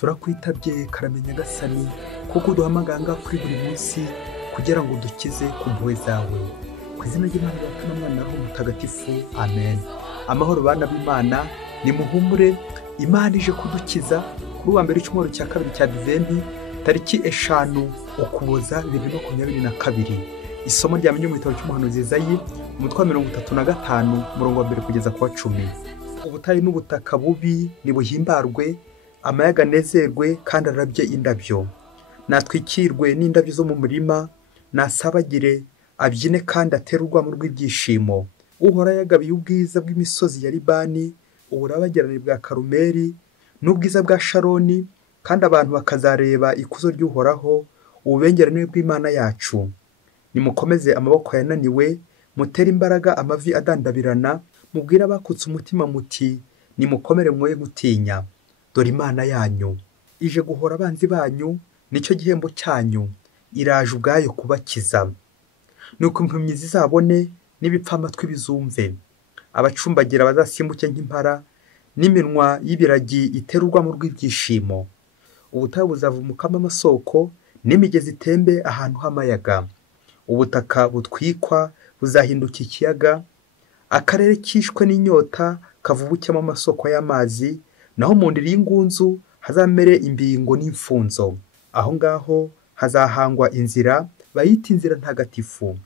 turakwitabye karamenya gasani kuko uduhamaganga kuri buri munsi kugira ngo dukize ku mpuhwe zawe. Ku izina ry'Imana Data na Mwana na Roho Mutagatifu, amen. Amahoro bana b'Imana, nimuhumure, Imana ije kudukiza kuri wa mbere icyumweru cya kabiri cya Adventi, tariki 5 Ukuboza 2022. Isomo ryamenye mu gitabo cy'umuhanuzi Ngiyi, umutwe wa 35 umurongo wa 1 kugeza ku wa 10. Ubutayu n'ubutaka bubi nibuhimbarwe, amayaga nezerwe kandi arabye indabyo. Natwikirwe n'indabyo zo mu murima, nasabagire abyine kandi atere urwamo rw'ibyishimo. Uhora yagabiye ubwiza bw'imisozi ya Libani, uburabagirane bwa Karumeli n'ubwiza bwa Sharoni, kandi abantu bakazareba ikuzo ry'Uhoraho, ububengerane bw'Imana yacu. Nimukomeze amaboko yananiwe, mutere imbaraga amavi adandabirana, mubwira abakutse umutima muti nimukomere mwoye gutinya. Dore Imana yanyu ije guhora abanzi banyu, nicyo gihembo cyanyu, iraje ubwayo kubakiza. Nuko impumyi zizabone n'ibipfamatwi bizumve, abacumbagira bazasimbuke nk'impara, n'iminwa y'ibiragi iterurwa mu rw'ibyishimo. Ubutayu buzavumukamo amasoko, n'imigezi itembe ahantu h'amayaga. Ubutaka butwikwa buzahinduka ikiyaga, akarere kishwe n'inyota kavubukemo amasoko y'amazi, naho mu ndiri y'ingunzu hazamere imbingo n'imfunzo. Aho ngaho hazahangwa inzira, bayita inzira ntagatifu.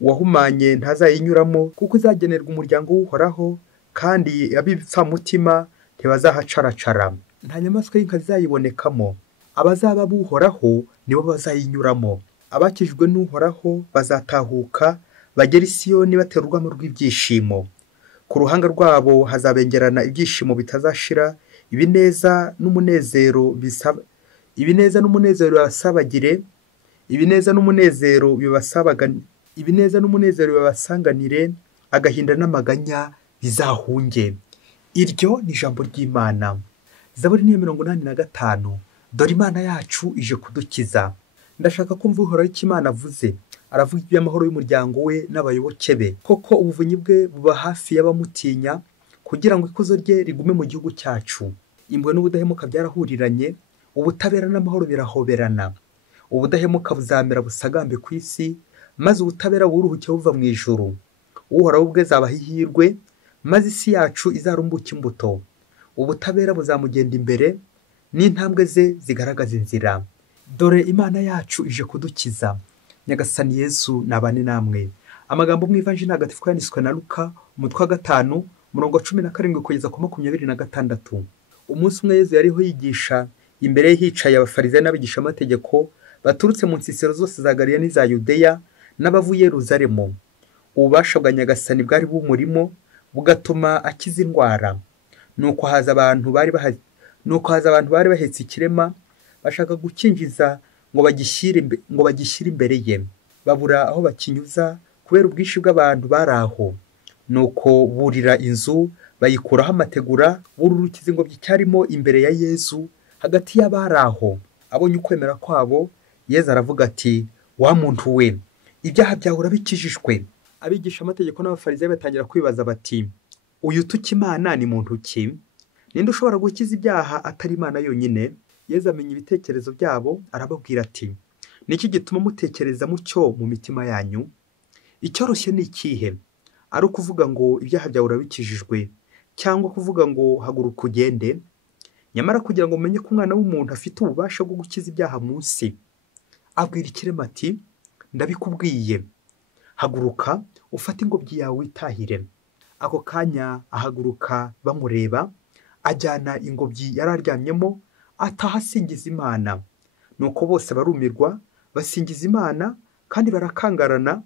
Uwahumanye ntazayinyuramo, kuko izagenerwa umuryango w'Uhoraho, kandi ab'ibipfamutima ntibazahacaracara. Nta nyamaswa y'inkazi izayibonekamo, abazaba b'Uhoraho nibo bazayinyuramo. Abakijwe n'Uhoraho bazatahuka, bagera i Siyoni batera urwamo rw'ibyishimo. Ku ruhanga rwabo hazabengerana ibyishimo bitazashira, ibineza n'umunezero bibasabagire, ibineza n'umunezero bibasanganire, agahinda n'amaganya bizahunge. Iryo ni ijambo ry'Imana. Zaburi 185. Dore Imana yacu ije kudukiza. Ndashaka kumva Uhoraho icyo Imana avuze. Aravuga iby'amahoro y'umuryango we n'abayoboke be. Koko ubuvunyi bwe buba hafi y'abamutinya, kugira ngo ikuzo rye rigume mu gihugu cyacu. Impuhwe n'ubudahemuka byarahuriranye, ubutabera n'amahoro birahoberana. Ubudahemuka buzamera busagambe ku isi, maze ubutabera buruhuke buva mu ijuru. Uhoraho ubwe azabaha ihirwe, maze isi yacu izarumbuke imbuto. Ubutabera buzamugenda imbere, n'intambwe ze zigaragaza inzira. Dore Imana yacu ije kudukiza. Nyagasani Yesu nabane namwe. Amagambo mu Ivanjili ntagatifu yanditswe na Luka, umutwe wa 5 umurongo wa 17 kugeza ku 26. Umunsi umwe Yesu yariho yigisha, imbere ye hicaye abafarisayo n'abigishamategeko baturutse mu nsisiro zose za Galileya n'iza Yudeya, n'abavuye Yerusalemu. Ububasha bwa Nyagasani bwari bumurimo, bugatuma akiza indwara. Nuko haza abantu bari bahetse ikirema, bashaka gukinjiza ngo bagishyire imbere ye. Babura aho bakinyuza kubera ubwinshi bw'abantu bari aho. Nuko burira inzu, bayikuraho amategura, bururukiza ingobyi cyarimo imbere ya Yesu hagati y'abari aho. Abonye ukwemera kwabo, Yesu aravuga ati, wa muntu we, ibyaha byawe urabikijijwe. Abigisha amategeko n'abafarisayo batangira kwibaza bati, uyu tuki Imana ni muntu ki? Ninde ushobora gukiza ibyaha atari Imana yonyine? Yesu amenya ibitekerezo byabo, arababwira ati, niki gituma mutekereza mutyo mu mitima yanyu? Icyoroshye ni ikihe? Ari ukuvuga ngo ibyaha byawe urabikijijwe, cyangwa kuvuga ngo haguruka ugende? Nyamara kugira ngo umenye ko Umwana w'umuntu afite ububasha bwo gukiza ibyaha munsi, abwira ikirema ati, ndabikubwiye, haguruka ufate ingobyi yawe witahire. Ako kanya ahaguruka bamureba, ajyana ingobyi yari aryamyemo, ataha asingiza Imana. Nuko bose barumirwa, basingiza Imana kandi barakangarana,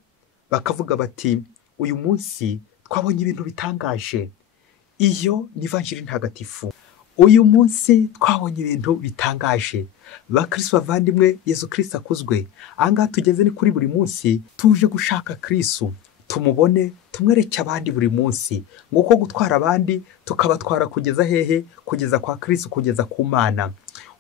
bakavuga bati, uyu munsi twabonye ibintu bitangaje. Iyo ni Ivanjili ntagatifu. Uyu munsi twabonye ibintu bitangaje. Bakristo bavandimwe, Yesu Kristo akuzwe. Ahangaha tugeze ni kuri buri munsi, tuje gushaka Kristo, tumubone, tumwereke abandi buri munsi. Nguko gutwara abandi, tukabatwara kugeza hehe? Kugeza kwa Kristo, kugeza ku Mana.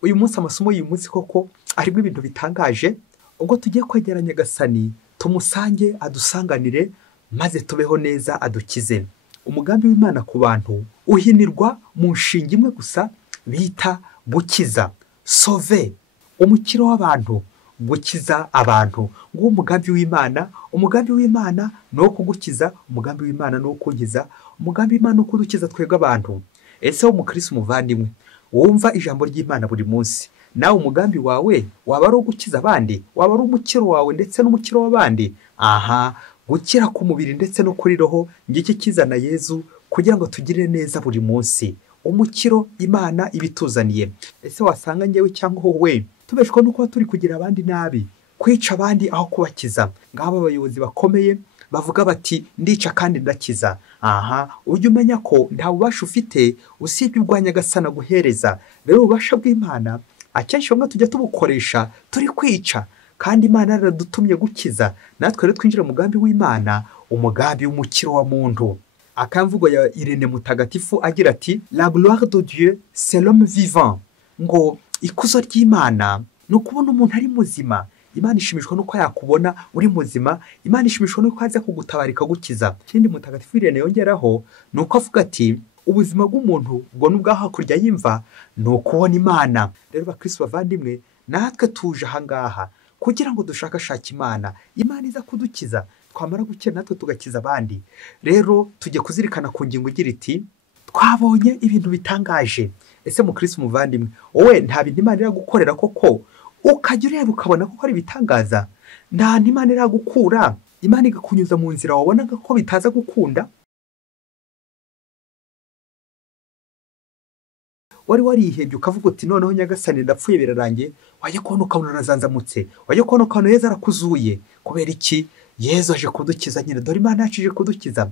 Uyu munsi amasomo y'uyu munsi koko aribwo ibintu bitangaje. Ubwo tugiye kwegera Nyagasani, tumusange adusanganire, maze tubeho neza adukize. Umugambi w'Imana ku bantu uhinirwa mu nshinga imwe gusa bita gukiza, sove, umukiro w'abantu, gukiza abantu. Nguwo umugambi w'Imana. Umugambi w'Imana ni uwo kugukiza, umugambi w'Imana ni uwo kunkiza, umugambi w'Imana ni uwo kudukiza twebwe abantu. Ese w'umukristo umuvandimwe wumva ijambo ry'Imana buri munsi, nawe umugambi wawe waba ari ugukiza abandi, waba ari umukiro wawe ndetse n'umukiro w'abandi? Gukira ku mubiri ndetse no kuri roho, ngiki kizana Yezu kugira ngo tugire neza buri munsi. Umukiro Imana ibituzaniye. Ese wasanga ngewe cyangwa wowe tubeshwa no kuba turi kugira abandi nabi, kwica abandi aho kubakiza? Ngabo abayobozi bakomeye bavuga bati ndica kandi ndakiza. Ujye umenya ko nta bubasha ufite usibye ubwa Nyagasani guhereza. Rero ububasha bw'Imana akenshi bamwe tujya tubukoresha turi kwica, kandi Imana yaradutumye gukiza. Natwe rero twinjira mu mugambi w'Imana, umugambi w'umukiro wa muntu. Akamvugo ya Irene Mutagatifu agira ati la gloire de Dieu c'est l'homme vivant. Ngo ikuzo ry'Imana ni ukubona umuntu ari muzima. Imana ishimishwa nuko yakubona uri muzima. Imana ishimishwa nuko aza kugutabara ikagukiza. Ikindi Mutagatifu Irene yongeraho ni uko avuga ati ubuzima bw'umuntu ubwo n'ubwa hakurya y'imva ni ukubona Imana. Rero bakristo bavandimwe, natwe tuje ahangaha kugira ngo dushakashake Imana. Imana iza kudukiza, twamara gukira natwe tugakiza abandi. Rero tujye kuzirikana ku ngingo igira iti twabonye ibintu bitangaje. Ese mukristo umuvandimwe, wowe nta bintu Imana iragukorera koko ukajya ureba ukabona ko ari ibitangaza? Nta Imana iragukura, Imana igakunyuza mu nzira wabonaga ko bitaza gukunda? Wari warihebye ukavuga uti noneho Nyagasani ndapfuye birarangiye, wajya kubona ukabona urazanzamutse, wajya kubona ukabona Yezu arakuzuye. Kubera iki? Yezu aje kudukiza nyine. Dore Imana yacu ije kudukiza.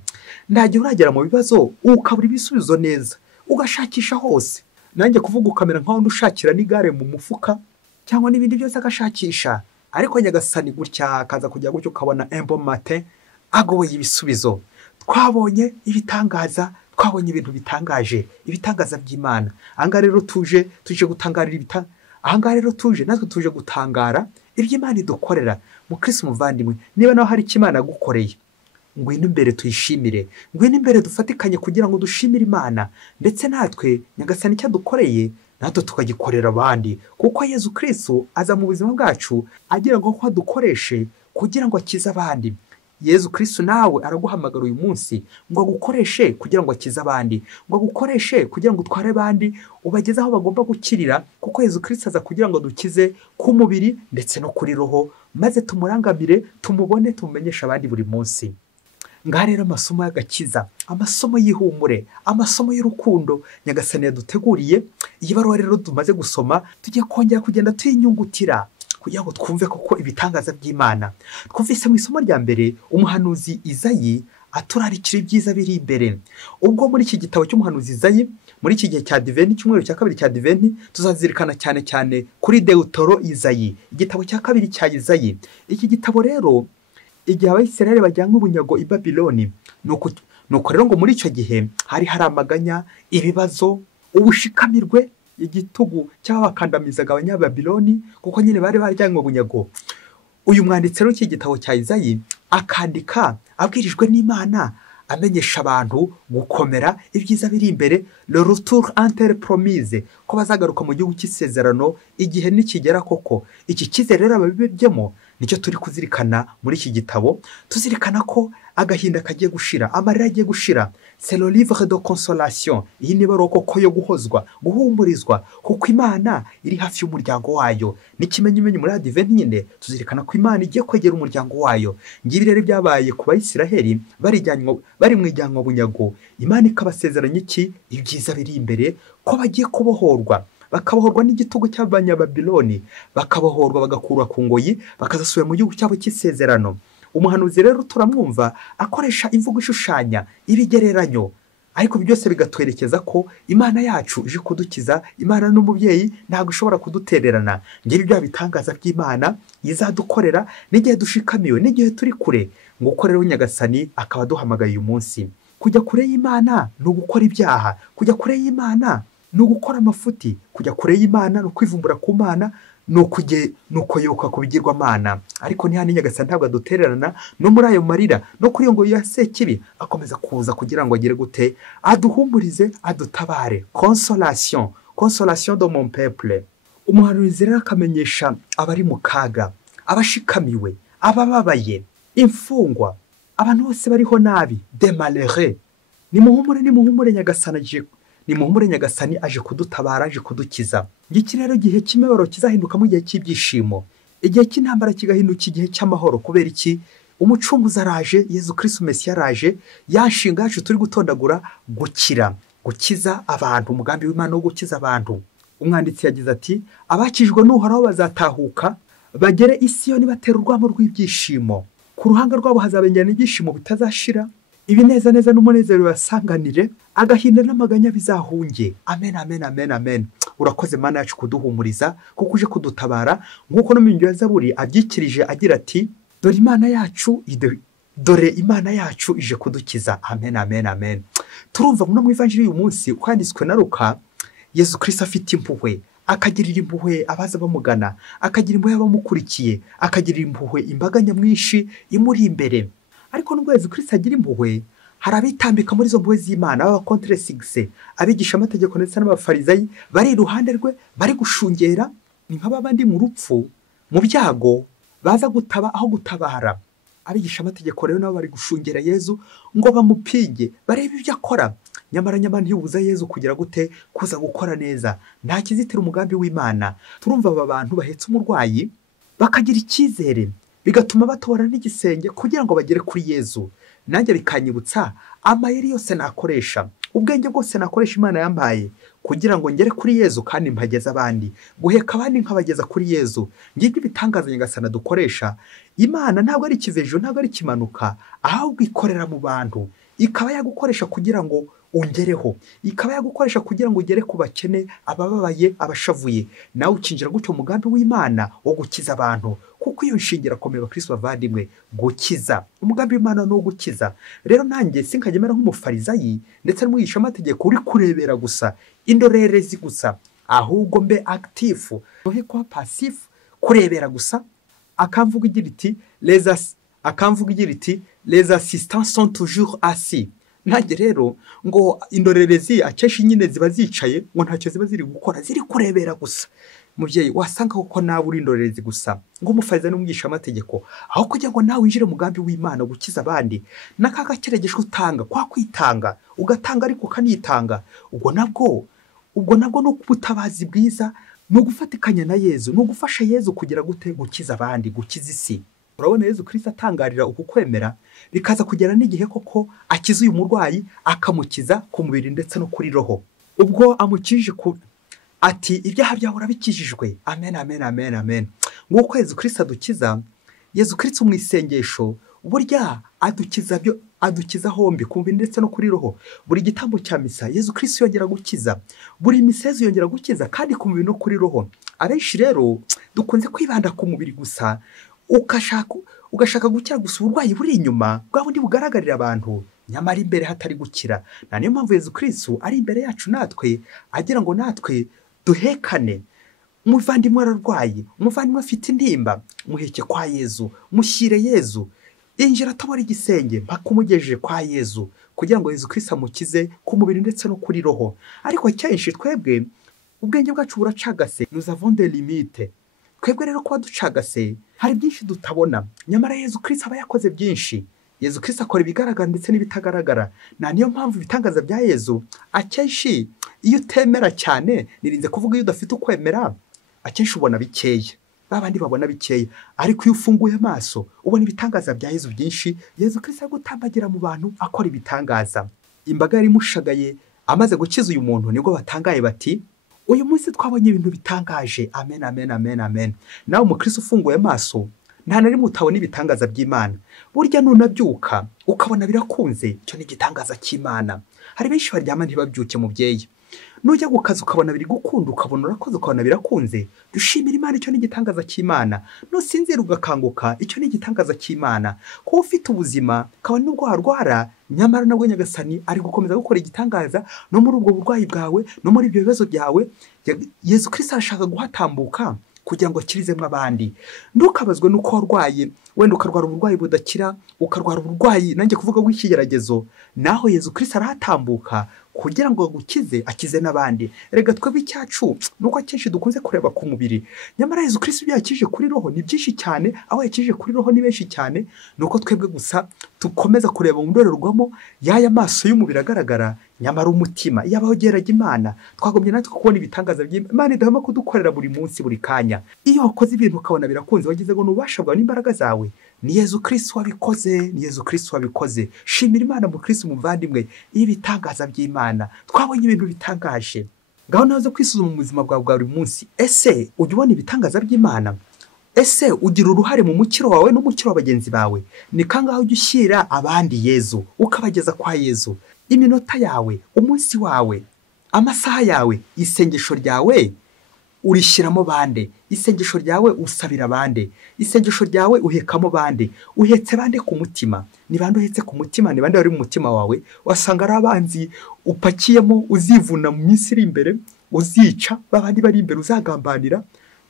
Ndagira uragera mu bibazo ukabura ibisubizo neza, ugashakisha hose. Nanjye kuvuga ukamera nkaho ushakira n'igare mu mufuka cyangwa n'ibindi byose agashakisha, ariko Nyagasani gutya akaza kujya gutyo ukabona embo mate agoboye ibisubizo. Twabonye ibitangaza, twabonye ibintu bitangaje, ibitangaza by'Imana. Ahangaha rero tuje gutangarira ahangaha rero natwe tuje gutangara iby'Imana idukorera. Mukristo umuvandimwe, niba naho hari icyo Imana yagukoreye, ngwino imbere tuyishimire, ngwino imbere dufatikanye kugira ngo dushimire Imana. Ndetse natwe Nyagasani icyo adukoreye natwe tukagikorera abandi, kuko Yezu Kristo aza mu buzima bwacu agira ngo adukoreshe kugira ngo akize abandi. Yezu Kristo nawe araguhamagara uyu munsi ngo agukoreshe kugira ngo akize abandi, ngo agukoreshe kugira ngo utware abandi ubageze aho bagomba gukirira, kuko Yezu Kristo aza kugira ngo dukize ku mubiri ndetse no kuri roho, maze tumurangamire, tumubone, tumumenyesha abandi buri munsi. Ngaha rero amasomo y'agakiza, amasomo y'ihumure, amasomo y'urukundo Nyagasani yaduteguriye. Iyi baruwa rero tumaze gusoma tugiye kongera kugenda tuyinyungutira kugira ngo twumve koko ibitangaza by'Imana. Twumvise mu isomo rya mbere umuhanuzi Izayi aturarikira ibyiza biri imbere. Ubwo muri iki gitabo cy'umuhanuzi Izayi, muri iki gihe cya Advent, cyumweru cya kabiri cya Advent, tuzazirikana cyane cyane kuri Deutero Izayi, igitabo cya kabiri cya Izayi. Iki gitabo rero igihe Abayisiraheli bajyanwe ubunyago i Babiloni, nuko rero ngo muri icyo gihe hari amaganya, ibibazo, ubushikamirwe, igitugu cy'abakandamizaga abanyababiloni, kuko nyine bari barajyanywe bunyago. Uyu mwanditsi rero iki gitabo cya Izayi akandika abwirijwe n'Imana, amenyesha abantu gukomera ibyiza biri imbere, le retour interpromise, ko bazagaruka mu gihugu cy'isezerano igihe nikigera koko. Iki cyizere rero ababibyemo nicyo turi kuzirikana muri iki gitabo. Tuzirikana ko agahinda kagiye gushira, amarira agiye gushira. C'est le livre de consolation. Iyi ni baruwa koko yo guhozwa, guhumurizwa, kuko Imana iri hafi y'umuryango wayo. N'ikimenyimenyi muri Advent nyine tuzirikana ko Imana igiye kwegera umuryango wayo. Ngibi rero byabaye ku Bayisiraheli bari mu ijyanwa bunyago. Imana ikabasezeranya iki? Ibyiza biri imbere, ko bagiye kubohorwa, bakabohorwa n'igitugu cy'abanyababiloni, bakabohorwa bagakurwa ku ngoyi, bakazasubira mu gihugu cyabo cy'isezerano. Umuhanuzi rero turamwumva akoresha imvugo ishushanya, ibigereranyo, ariko byose bigatwerekeza ko Imana yacu ije kudukiza. Imana n'umubyeyi ntabwo ishobora kudutererana. Ngibi bya bitangaza by'Imana izadukorera n'igihe dushikamiwe, n'igihe turi kure. Nguko rero Nyagasani akaba aduhamagaye uyu munsi. Kujya kure y'Imana ni ugukora ibyaha, kujya kure y'Imana ni ugukora amafuti, kujya kure y'Imana ni ukwivumbura ku Mana, ni ukoyoka ku bigirwamana. Ariko ntihani Nyagasani ntabwo adutererana no muri ayo marira, no kuri iyo ngo ya Sekibi akomeza kuza kugira ngo agire gute? Aduhumurize, adutabare. Consolation, consolation de mon peuple. Umuhanuzi rero akamenyesha abari mu kaga, abashikamiwe, abababaye, imfungwa, abantu bose bariho nabi, de malheureux. Nimuhumure Nyagasani aje kudutabara, aje kudukiza. Ngiki rero gihe cy'imibabaro kizahinduka mu gihe cy'ibyishimo, igihe cy'intambara kigahinduka igihe cy'amahoro. Kubera iki? Umucunguzi araje, Yezu Kristo Mesiya araje, yashinga yacu turi gutondagura gukiza abantu, umugambi w'Imana wo gukiza abantu. Umwanditsi yagize ati, abakijwe n'Uhoraho bazatahuka bagere i Siyoni batera urwamo rw'ibyishimo. Ku ruhanga rwabo hazabengerana ibyishimo bitazashira, ibinezaneza n'umunezero bibasanganire, agahinda n'amaganya bizahunge. Amen, amen, amen, amen. Urakoze Mana yacu kuduhumuriza, kuko uje kudutabara, nk'uko no mu ngiyi ya Buri abyikirije agira ati, dore Imana yacu ije kudukiza. Amen, amen, amen. Turumva no mu ivanjiri y'uyu munsi kwanditswe na Luka, Yezu Kristo afite impuhwe, akagirira impuhwe abaza bamugana, akagira impuhwe abamukurikiye, akagirira impuhwe imbaga nyamwinshi imuri imbere. Ariko nubwo Yezu Kristo agira impuhwe, hari abitambika muri izo mpuhwe z'Imana, baba contre sigse, abigisha amategeko ndetse n'abafarizayi bari iruhande rwe, bari gushungera, ni nk'abandi mu rupfu, mu byago, baza gutaba aho gutabara. Abigisha amategeko rero nabo bari gushungera Yezu ngo bamupinge, barebe ibyo akora. Nyamara ntibuza Yezu kugira gute kuza gukora neza, nta kizitira umugambi w'Imana. Turumva aba bantu bahetse umurwayi bakagira icyizere, bigatuma batobora n'igisenge kugira ngo bagere kuri Yezu. Nanjye bikanyibutsa amayeri yose nakoresha, ubwenge bwose nakoresha Imana yampaye kugira ngo ngere kuri Yezu kandi mpageze abandi, guheka abandi nkabageza kuri Yezu. Ngibyo ibitangaza Nyagasani dukoresha. Imana ntabwo ari ikivejo, ntabwo ari ikimanuka, ahubwo ikorera mu bantu, ikaba yagukoresha kugira ngo ungereho, ikaba yagukoresha kugira ngo ugere ku bakene, abababaye, abashavuye. Nawe ukinjira gutyo umugambi w'Imana wo gukiza abantu, kuko iyo nshingira komeye bakristo bavandimwe, gukiza. Umugambi w'Imana no gukiza. Rero nanjye sinkajyemera nk'umufarizayi ndetse n'umwigisha amategeko uri kurebera gusa, indorerezi gusa, ahubwo mbe actif, nohe kwa passif, kurebera gusa. Akamvuga igira iti les assistants sont toujours assis. Nanjye rero ngo indorerezi akeshi nyine ziba zicaye, ngo ntacyo ziba ziri gukora, ziri kurebera gusa. Muvyeyi, wasanga koko nawe uri indorerezi gusa, ngo umufariza n'umwigisha amategeko, aho kugira ngo nawe winjire umugambi w'Imana gukiza abandi. N'akaga keregeje utanga, kwa kwitanga, ugatanga ariko ukanitanga. Ubwo nabwo no kubutabazi bwiza, no gufatikanya na Yezu, no gufasha Yezu kugira gute gukiza abandi, gukiza isi. Urabona Yezu Kristo atangarira uku kwemera, bikaza kugera n'igihe koko akiza uyu murwayi, akamukiza ku mubiri ndetse no kuri roho. Ubwo amukije ati, ibyaha byawe urabikijijwe. Amen, amen, amen, amen. Nguko Yezu Kristo adukiza. Yezu Kristo mu isengesho burya adukiza hombi, ku mubiri ndetse no kuri roho. Buri gitambo cya misa Yezu Kristo yongera gukiza, buri misezo yongera gukiza, kandi ku mubiri no kuri roho. Abenshi rero dukunze kwibanda ku mubiri gusa, ugashaka gukira gusa uburwayi buri inyuma, bwa bundi bugaragarira abantu, nyamara imbere hatari gukira. Na niyo mpamvu Yezu Kristo ari imbere yacu natwe, agira ngo natwe duhekane. Umuvandimwe ararwaye, umuvandimwe afite intimba, muheke kwa Yezu, mushyire Yezu. Injira atabora igisenge mpaka umugejeje kwa Yezu, kugira ngo Yezu Kristo amukize ku mubiri ndetse no kuri roho. Ariko kenshi twebwe ubwenge bwacu buracagase, nous avons des limites. Twebwe rero kuba ducagase, hari byinshi tutabona, nyamara Yezu Kristo aba yakoze byinshi. Yezu Kristo akora ibigaragara ndetse n'ibitagaragara. Na niyo mpamvu ibitangaza bya Yezu akenshi iyo utemera cyane, nirinze kuvuga iyo udafite ukwemera, akenshi ubona bikeya, babandi babona bikeya. Ariko iyo ufunguye amaso ubona ibitangaza bya Yezu byinshi. Yezu Kristo agutambagira mu bantu akora ibitangaza. Imbaga yari mushagaye amaze gukiza uyu muntu, nibwo batangaye bati, uyu munsi twabonye ibintu bitangaje. Amen, amen, amen, amen. Nawe umukristo ufunguye amaso, nta na rimwe utabona ibitangaza by'Imana. Burya nunabyuka ukabona birakunze, cyo ni igitangaza cy'Imana. Hari benshi baryama ntibabyuke mubyeyi, nujya gukaza ukabona biri gukunda, ukabona urakoze ukabona birakunze, dushimira Imana, icyo ni igitangaza cy'Imana. Nusinzira ugakanguka, icyo ni igitangaza cy'Imana. Ko ufite ubuzima kabone nubwo warwara, nyamara nabwo Nyagasani ari gukomeza gukora igitangaza no muri ubwo burwayi bwawe, no muri ibyo bibazo byawe. Yezu Kristo arashaka guhatambuka kugira ngo akirizemo abandi. Ntukabazwe nuko warwaye, wenda ukarwara uburwayi budakira, ukarwara uburwayi nanjye kuvuga w'ikigeragezo, naho Yezu Kristo arahatambuka kugira ngo agukize, akize n'abandi. Rega twebwe icyacu nuko akenshi dukunze kureba ku mubiri, nyamara Yezu Kristo ibyo yakije kuri roho ni byinshi cyane, aho yakije kuri roho ni benshi cyane, nuko twebwe gusa dukomeza kureba mu ndorerwamo y'aya maso y'umubiri agaragara, nyamara umutima yabaho geraga Imana. Twagombye natwe kubona ibitangaza by'Imana idahwema kudukorera buri munsi buri kanya. Iyo wakoze ibintu ukabona birakunze, wagize ngo n'ububasha bwawe n'imbaraga zawe, ni Yezu Kristo wabikoze, ni Yezu Kristo wabikoze. Shimira Imana mu Kristo muvandimwe, ibitangaza by'Imana. Twabonye ibintu bitangaje. Ngaho nazo kwisuzuma mu buzima bwawe bwa buri munsi. Ese ujya ubona ibitangaza by'Imana? Ese ugira uruhare mu mukiro wawe n'umukiro w'abagenzi bawe? Ni kangaho ujya ushyira abandi Yezu, ukabageza kwa Yezu? Iminota yawe, umunsi wawe, amasaha yawe, isengesho ryawe urishyiramo bande? Isengesho ryawe usabira bande? Isengesho ryawe uhekamo bande? Uhetse bande ku mutima? Ni bande uhetse ku mutima? Ni bande bari mu mutima wawe? Wasanga ari abanzi upakiyemo, uzivuna mu minsi iri imbere, uzica babandi bari imbere uzagambanira.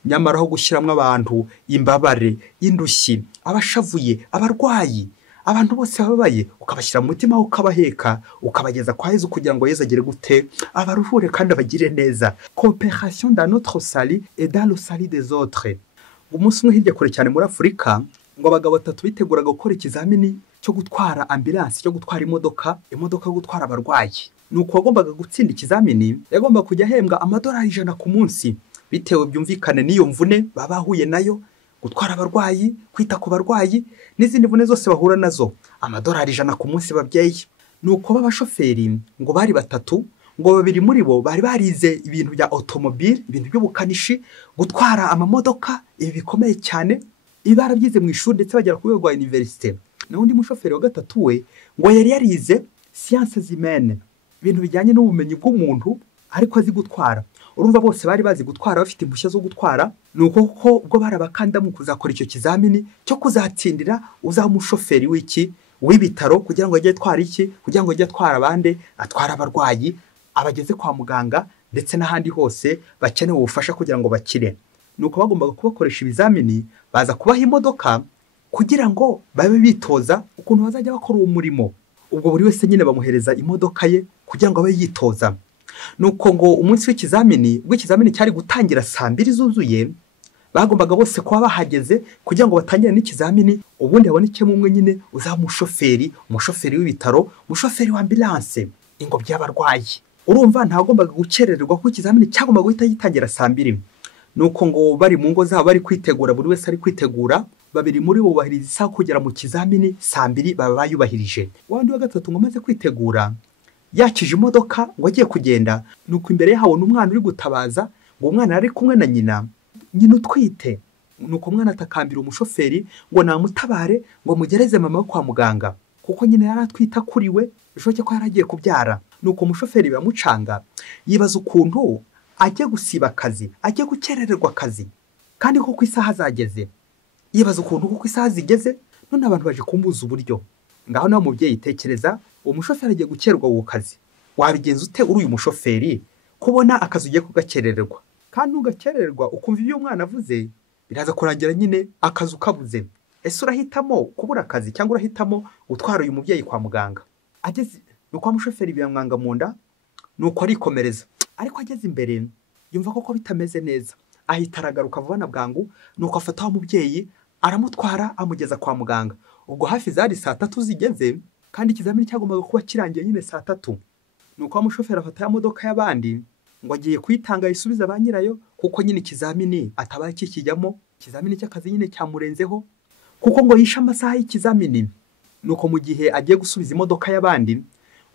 Nyamara aho gushyiramo abantu imbabare, indushyi, abashavuye, abarwayi, abantu bose bababaye, ukabashyira mu mutima, ukabaheka, ukabageza kwa Yezu kugira ngo Yezu agire gute? Abaruhure kandi abagire neza. Coopération dans notre salut et dans le salut des autres. Umunsi umwe hirya kure cyane muri Afurika, ngo abagabo 3 biteguraga gukora ikizamini cyo gutwara ambulance, cyo gutwara imodoka yo gutwara abarwayi. Nuko wagombaga gutsinda ikizamini, yagombaga kujya ahembwa amadolari 100 ku munsi, bitewe byumvikane n'iyo mvune babahuye nayo, gutwara abarwayi, kwita ku barwayi n'izindi mvune zose bahura nazo. Amadolari 100 ku munsi babyeyi. Nuko b'abashoferi ngo bari 3, ngo 2 muri bo bari barize ibintu bya automobile, ibintu by'ubukanishi, gutwara amamodoka, ibi bikomeye cyane, ibarabyize mu ishuri ndetse bagera ku rwego rwa universite. Na undi mushoferi wa 3 we ngo yari yarize sciences humaines, ibintu bijyanye n'ubumenyi bw'umuntu, ariko azi gutwara. Urumva bose bari bazi gutwara, bafite impushya zo gutwara. Nuko kuko ubwo barabakanda mu kuzakora icyo kizamini cyo kuzatsindira uzaba umushoferi w'ibitaro, kugira ngo ajye atwara kugira ngo ajye atwara abandi, atwara abarwayi, abageze kwa muganga ndetse n'ahandi hose bakeneye ubufasha kugira ngo bakire. Nuko bagombaga kubakoresha ibizamini, baza kubaha imodoka kugira ngo babe bitoza ukuntu bazajya bakora uwo murimo. Ubwo buri wese nyine bamuhereza imodoka ye kugira ngo abe yitoza. Nuko ngo umunsi w'ikizamini, cyari gutangira saa 2 zuzuye, bagombaga bose kuba bahageze kugira ngo batangire n'ikizamini. Ubundi habonekemo umwe nyine uzaba umushoferi w'ibitaro, umushoferi wa ambulance, ingobyi y'abarwayi. Urumva ntagombaga gukerererwa kuko ikizamini cyagombaga guhita gitangira saa 2. Nuko ngo bari mu ngo zabo bari kwitegura, buri wese ari kwitegura, 2 muri bo bahiriza isaha kugera mu kizamini saa 2 baba bayubahirije. Wandi wa 3 ngo amaze kwitegura, yakije imodoka ngo agiye kugenda, nuko imbere yaho n'umwana uri gutabaza, ngo umwana ari kumwe na nyina utwite. Nuko umwana atakambira umushoferi ngo namutabare ngo mugereze mama kwa muganga, kuko nyina yari atwita kuri we, bishoboke ko yari agiye kubyara. Nuko umushoferi biramucanga, yibaza ukuntu ajye gusiba akazi, ajye gukerererwa akazi, kandi kuko isaha zageze. Yibaza ukuntu kuko isaha zigeze, none abantu baje kumbuza uburyo. Ngaho nawe mubyeyi tekereza, umushoferi agiye gukererwa ku kazi, wabigenza ute uri uyu mushoferi kubona akazi ugiye kugakerererwa? Kandi ugakerererwa ukumva ibyo umwana avuze, biraza kurangira nyine akazi ukabuze. Ese urahitamo kubura akazi cyangwa urahitamo gutwara uyu mubyeyi kwa muganga? Ageze nuko umushoferi biramwanga mu nda, nuko arikomereza. Ariko ageze imbere yumva koko bitameze neza, ahita aragaruka vuba na bwangu, nuko afata wa mubyeyi aramutwara amugeza kwa muganga. Ubwo hafi zari saa 3 zigeze, kandi ikizamini cyagombaga kuba kirangiye nyine saa 3. Nuko umushoferi afata ya modoka y'abandi ngo agiye kuyitanga isubiza ba nyirayo, kuko nyine ikizamini atabaye kikijyamo, ikizamini cy'akazi nyine cyamurenzeho, kuko ngo yisha amasaha y'ikizamini. Nuko mu gihe agiye gusubiza imodoka y'abandi,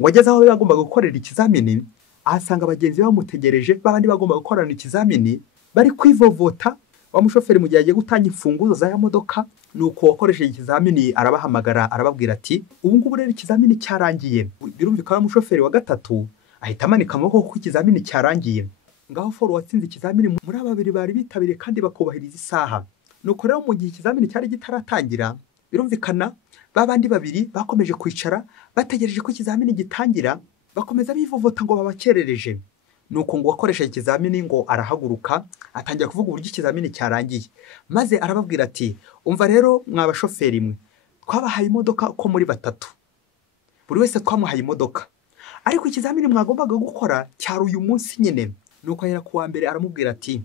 ngo ageze aho bagombaga gukorera ikizamini, ahasanga abagenzi bamutegereje, babandi bagomba gukorana ikizamini bari kwivovota. Wa mushoferi mu gihe agiye gutanga imfunguzo za ya modoka, nuko wakoresheje ikizamini arabahamagara, arababwira ati ubu ngubu rero ikizamini cyarangiye. Birumvikana umushoferi wa 3 ahita amanika amaboko kuko ikizamini cyarangiye. Ngaho foro watsinze ikizamini muri aba 2 bari bitabiriye kandi bakubahiriza isaha. Nuko rero mu gihe ikizamini cyari gitaratangira, birumvikana babandi 2 bakomeje kwicara bategereje ko ikizamini gitangira, bakomeza bivovota ngo babakerereje. nuko ngo wakoresheje ikizamini ngo arahaguruka atangira kuvuga uburyo ikizamini cyarangiye, maze arababwira ati umva rero mwabashoferi mwe, twabahaye imodoka ko muri batatu, buri wese twamuhaye imodoka, ariko ikizamini mwagombaga gukora cyari uyu munsi nyine. Nuko ahera ku wa mbere aramubwira ati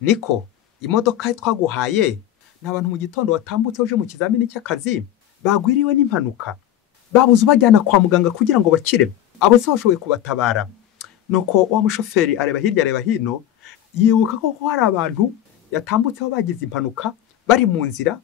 niko imodoka twaguhaye nta bantu mu gitondo watambutse uje mu kizamini cy'akazi bagwiriwe n'impanuka, babuze ubajyana kwa muganga kugira ngo bakire, abo se washoboye kubatabara? Nuko wa mushoferi areba hirya areba hino, yibuka ko hari abantu yatambutseho bagize impanuka bari mu nzira,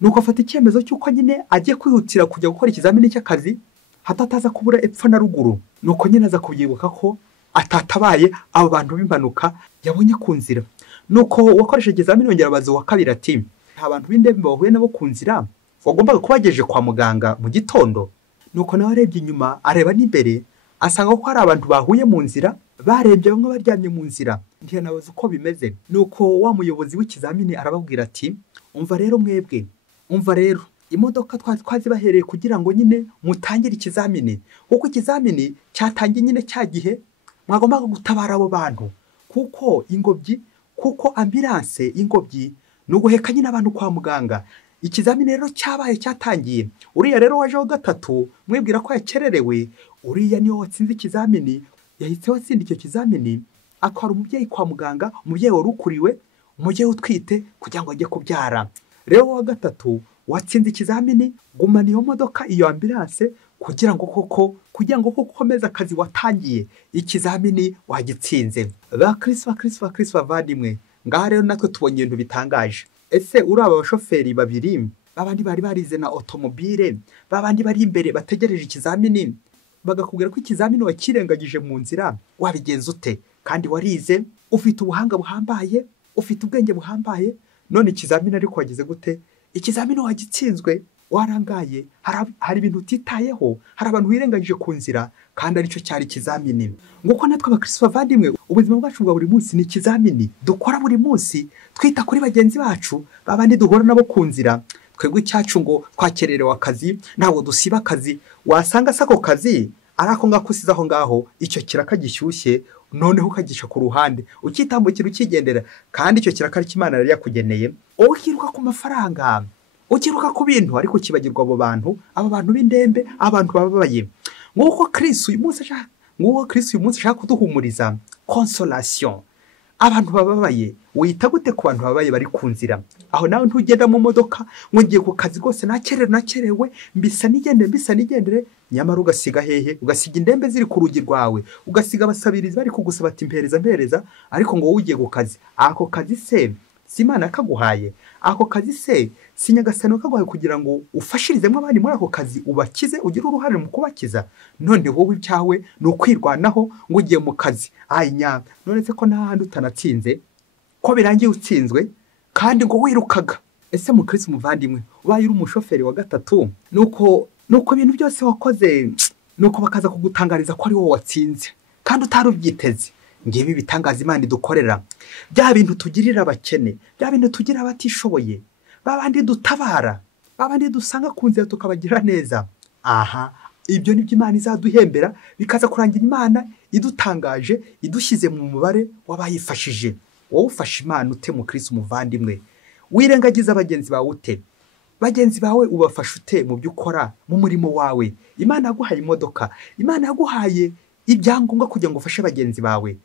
nuko afata icyemezo cy'uko nyine agiye kwihutira kujya gukora ikizamini cy'akazi hatataza kubura epfo na ruguru. Nuko nyine aza kubyibuka ko atatabaye abo bantu b'impanuka yabonye ku nzira. Nuko wakoresheje ikizamini yongera abaza uwa kabiri ati nta bantu b'indembe bahuye nabo ku nzira wagombaga kubagejeje kwa muganga mu gitondo? Nuko nawe arebye inyuma areba n'imbere asanga ko hari abantu bahuye mu nzira, barebye bamwe baryamye mu nzira, ntiyanabaza uko bimeze. Nuko wa muyobozi w'ikizamini arababwira ati umva rero mwebwe, umva rero imodoka twazibahereye kugira ngo nyine mutangire ikizamini, kuko ikizamini cyatangiye nyine cya gihe mwagombaga gutabara abo bantu, kuko ingobyi, kuko ambulance ingobyi ni uguheka nyine abantu kwa muganga. Ikizamini rero cyabaye cyatangiye, uriya rero waje wa gatatu mwibwira ko yakererewe, uriya niwe watsinze ikizamini, yahise watsinda icyo kizamini atwara umubyeyi kwa muganga, umubyeyi wari ukuriwe, umubyeyi utwite kugira ngo ajye kubyara. Rero wa gatatu watsinze ikizamini, gumana iyo modoka, iyo ambulance kugira ngo koko ukomeze akazi watangiye, ikizamini wagitsinze. Bakristo bavandimwe, ngaha rero natwe tubonye ibintu bitangaje. Ese uri aba bashoferi babiri babandi bari barize na automobile, babandi bari imbere bategereje ikizamini, bagakubwira ko ikizamini wakirengagije mu nzira, wabigenza ute? Kandi warize, ufite ubuhanga buhambaye, ufite ubwenge buhambaye, none ikizamini ariko wagize gute? Ikizamini wagitsinzwe, warangaye, hari ibintu utitayeho, hari abantu wirengagije ku nzira, kandi aricyo cyari ikizamini. Nguko natwe abakristo bavandimwe, ubuzima bwacu bwa buri munsi ni ikizamini dukora buri munsi, twita kuri bagenzi bacu babandi duhura nabo ku nzira. Twebwe icyacu ngo twakererewe akazi, ntabwo dusiba akazi, wasanga sako kazi arako ngako usize aho ngaho, icyo kiraka gishyushye noneho ukagisha ku ruhande ukitambukira ukigendera, kandi icyo kiraka ari Imana yari yakugeneye. Ukiruka ku mafaranga, ukiruka ku bintu, ariko kibagirwa abo bantu b'indembe, abantu bababaye. Nguko Kristo uyu munsi ashaka kuduhumuriza, consolation. Abantu bababaye, wita gute ku bantu bababaye bari ku nzira? Aho nawe ntugenda mu modoka ngo ngiye ku kazi rwose nakerewe, mbisa nigendere, nyamara ugasiga hehe? Ugasiga indembe ziri ku rugi rwawe, ugasiga abasabirizi bari kugusaba ati mpereza, ariko ngo wowe ugiye ku kazi. Ako kazi se si Imana kaguhaye? Ako kazi se si Nyagasani kaguhaye kugira ngo ufashirizemo abandi muri ako kazi, ubakize, ugire uruhare mu kubakiza? None wowe cyawe ni ukwirwanaho ngo ugiye mu kazi. None se ko nta handi utanatsinze, ko birangiye utsinzwe kandi ngo wirukaga? Ese mu Kristo muvandimwe, ubaye uri umushoferi wa gatatu, nuko ibintu byose wakoze, nuko bakaza kugutangariza ko ari wowe watsinze kandi utari ubyiteze. Ngibi bitangaza Imana idukorera, bya bintu tugirira abakene, bya bintu tugira abatishoboye, babandi dutabara, babandi dusanga ku nzira tukabagira neza. Ibyo nibyo Imana izaduhembera, bikaza kurangira Imana idutangaje, idushyize mu mubare w'abayifashije. Wowe ufasha Imana ute mu Kristo muvandimwe? Wirengagiza bagenzi bawe ute? Bagenzi bawe ubafasha ute mu byo ukora mu murimo wawe? Imana yaguhaye imodoka, Imana yaguhaye ibyangombwa kugira ngo ufashe bagenzi bawe,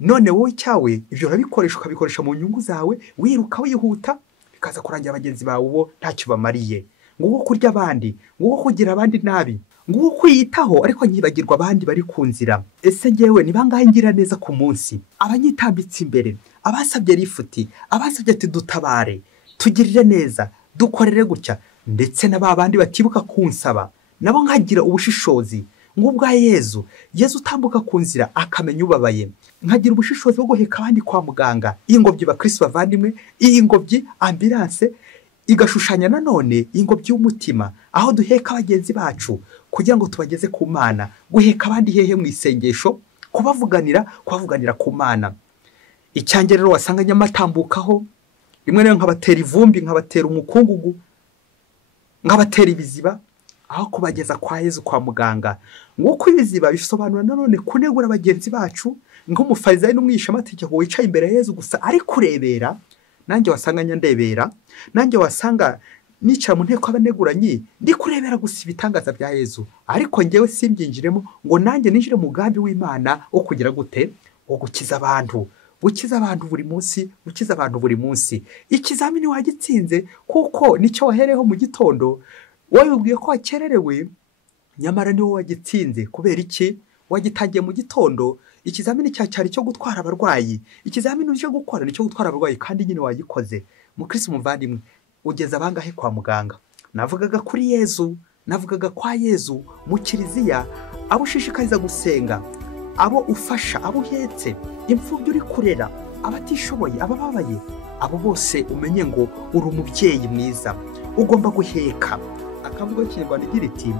none wowe cyawe ibyo ukabikoresha mu nyungu zawe, wiruka wihuta, bikaza kurangira bagenzi bawe bo ntacyo bamariye. Nguko kurya abandi, nguko kugira abandi nabi, nguko kwiyitaho ariko nyibagirwa abandi bari ku nzira. Ese ngewe ni bangahe ngira neza ku munsi? Abanyitambitse imbere, abasabye rifuti, abasabye ati dutabare, tugirire neza, dukorere gutya, ndetse na babandi batibuka kunsaba nabo nkagira ubushishozi nk'ubwa Yezu utambuka ku nzira akamenya ubabaye, nkagira ubushishozi bwo guheka abandi kwa muganga. Ingobyi bakristo bavandimwe, iyi ngobyi ambulance igashushanya nanone ingobyi y'umutima, aho duheka abagenzi bacu kugira ngo tubageze ku Mana. Guheka abandi hehe? Mu isengesho, kubavuganira ku Mana. Icyange rero wasanga nyamatambukaho rimwe rero nkabatera ivumbi, nkabatera umukungugu, nkabatera ibiziba, aho kubageza kwa Yezu kwa muganga. Nk'uko ibiziba bisobanura nanone kunegura bagenzi bacu, nk'umufarisayo n'umwigishamategeko wicaye imbere ya Yezu gusa ari kurebera, nanjye wasanga nyandebera, nanjye wasanga nicara mu nteko y'abaneguranyi ndi kurebera gusa ibitangaza bya Yezu, ariko njyewe simbyinjiremo ngo nanjye ninjire mu mugambi w'Imana wo kugira gute, wo gukiza abantu. Gukiza abantu buri munsi, gukiza abantu buri munsi. Ikizamini wagitsinze kuko nicyo wahereho mu gitondo, wowe ubwiye ko wakererewe, nyamara ni wowe wagitsinze. Kubera iki? Wagitangiye mu gitondo. Ikizamini cyari cyo gutwara abarwayi, ikizamini uje gukora nicyo gutwara abarwayi, kandi nyine wagikoze. Mukristo muvandimwe, ugeze abangahe kwa muganga? Navugaga kuri Yezu, navugaga kwa Yezu mu kiliziya, abo ushishikariza gusenga, abo ufasha, abo uhetse, imfubyi uri kurera, abatishoboye, abababaye, abo bose umenye ngo uri umubyeyi mwiza, ugomba guheka. Akavuga k'ikinyarwanda igira iti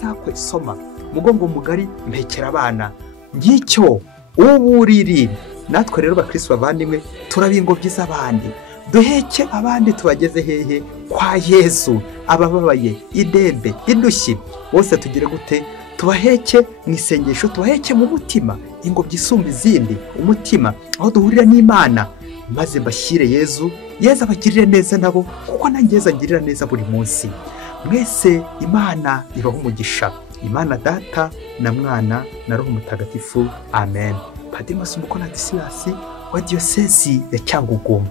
sakwe soma, mugongo mugari mpekera abana. Ngicyo uburiri. Natwe rero bakristo bavandimwe turaba ingobyi z'abandi, duheke abandi tubageze hehe? Kwa Yezu. Abababaye, idembe, indushyi, bose tugire gute? Tubaheke mu isengesho, tubaheke mu mutima, ingobyi isumba izindi, umutima, aho duhurira n'Imana, maze mbashyire Yezu, Yezu abagirire neza nabo, kuko nanjye Yezu angirira neza buri munsi. Mwese Imana ibahe umugisha. Imana Data na Mwana na Roho Mutagatifu. Amen. Padiri Masumbuko Ladislas wa Diyosezi ya Cyangugu.